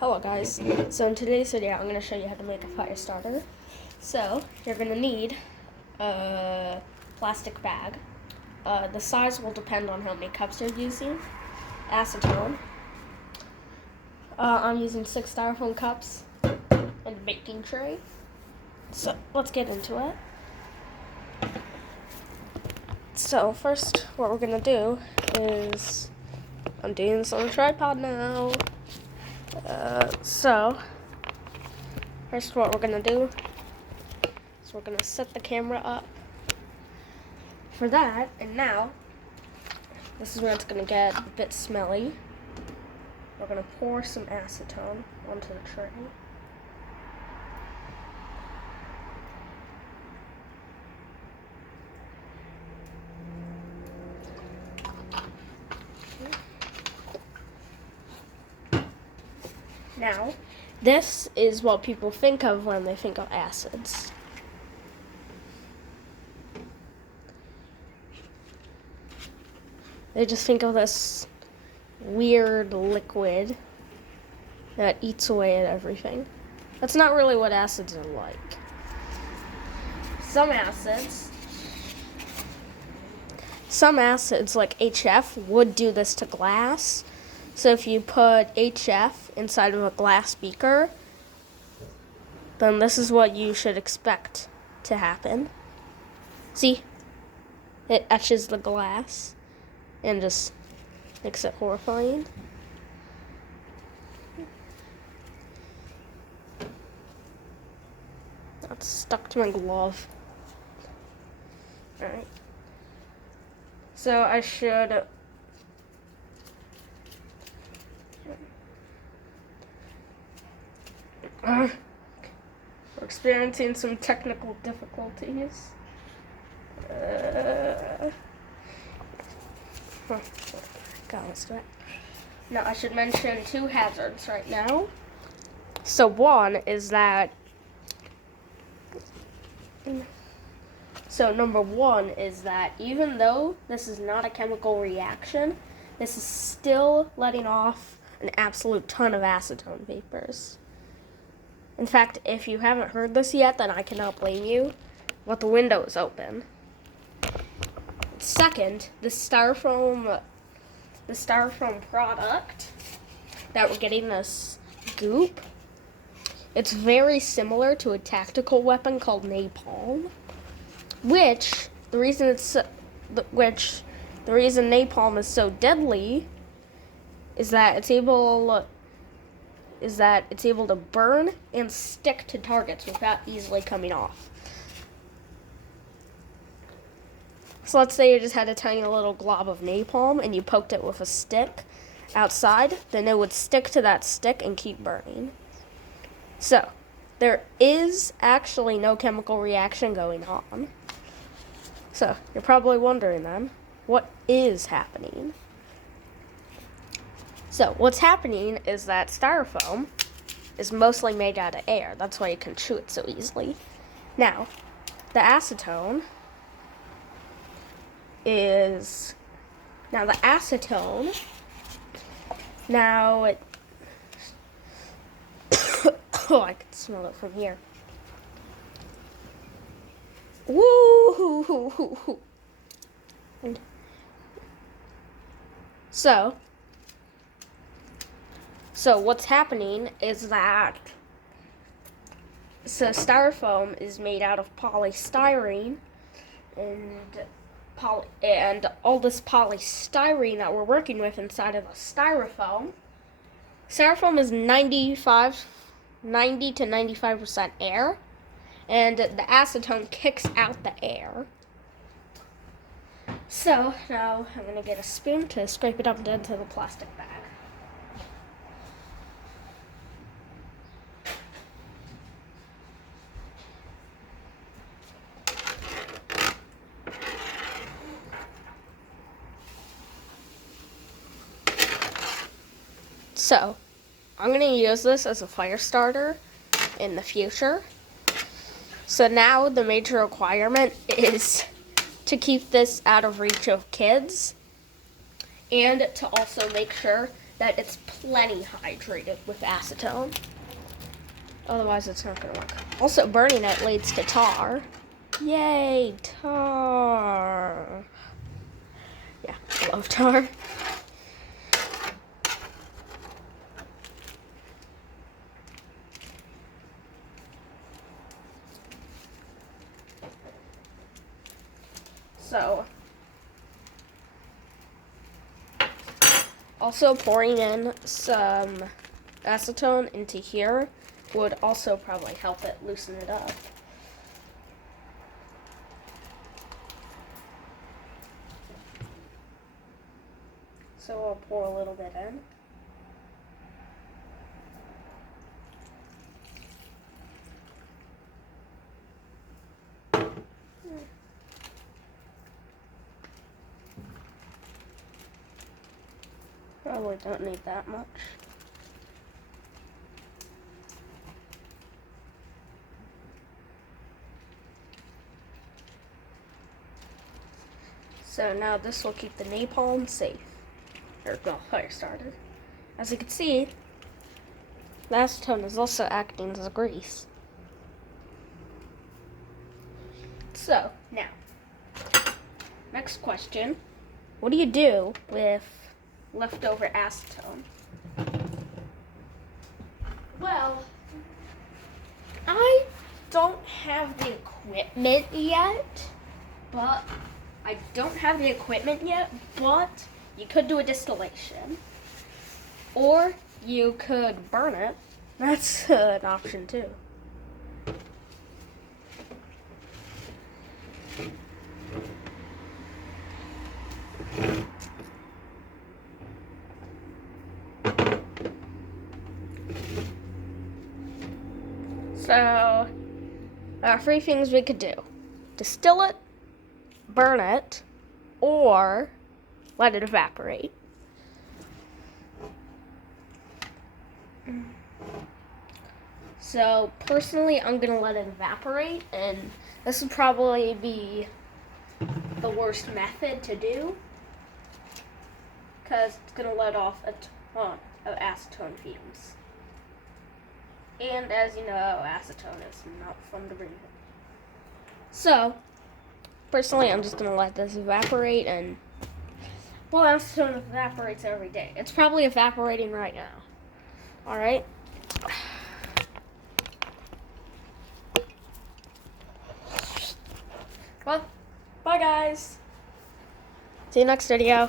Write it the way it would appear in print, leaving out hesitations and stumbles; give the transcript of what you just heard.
Hello guys, so in today's video I'm going to show you how to make a fire starter. So you're going to need a plastic bag. The size will depend on how many cups you're using. Acetone. I'm using 6 styrofoam cups and a baking tray. So let's get into it. So first what we're going to do is, I'm doing this on a tripod now. So first what we're going to do is we're going to set the camera up for that, and now this is where it's going to get a bit smelly. We're going to pour some acetone onto the tray. Now, this is what people think of when they think of acids. They just think of this weird liquid that eats away at everything. That's not really what acids are like. Some acids like HF would do this to glass. So if you put HF inside of a glass beaker, then this is what you should expect to happen. See? It etches the glass and just makes it horrifying. That's stuck to my glove. Alright. So I should... we're experiencing some technical difficulties. Let's do it. Now, I should mention 2 hazards right now. So one is that... So number 1 is that even though this is not a chemical reaction, this is still letting off an absolute ton of acetone vapors. In fact, if you haven't heard this yet, then I cannot blame you, but the window is open. Second, the styrofoam product that we're getting, this goop, it's very similar to a tactical weapon called napalm, which the reason napalm is so deadly is that it's able to burn and stick to targets without easily coming off. So let's say you just had a tiny little glob of napalm and you poked it with a stick outside, then it would stick to that stick and keep burning. So, there is actually no chemical reaction going on. So, you're probably wondering then, what is happening? So, what's happening is that styrofoam is mostly made out of air. That's why you can chew it so easily. Now, the acetone, oh, I can smell it from here. Woo! So what's happening is that styrofoam is made out of polystyrene, and all this polystyrene that we're working with inside of a styrofoam is 90 to 95% air, and the acetone kicks out the air. So now I'm going to get a spoon to scrape it up into the plastic bag. So, I'm going to use this as a fire starter in the future. So now the major requirement is to keep this out of reach of kids, and to also make sure that it's plenty hydrated with acetone. Otherwise, it's not going to work. Also, burning it leads to tar. Yay, tar. Yeah, I love tar. So, also pouring in some acetone into here would also probably help it loosen it up. So I'll pour a little bit in. Probably don't need that much. So now this will keep the napalm safe. Or, well, fire started. As you can see, the acetone is also acting as a grease. So, now, next question. What do you do with leftover acetone? Well, I don't have the equipment yet, but you could do a distillation. Or you could burn it. That's an option too. So, there are three things we could do. Distill it, burn it, or let it evaporate. So, personally, I'm going to let it evaporate, and this would probably be the worst method to do, because it's going to let off a ton of acetone fumes. And as you know, acetone is not fun to breathe. So, personally, I'm just going to let this evaporate, and, well, acetone evaporates every day. It's probably evaporating right now. Alright? Well, bye guys. See you next video.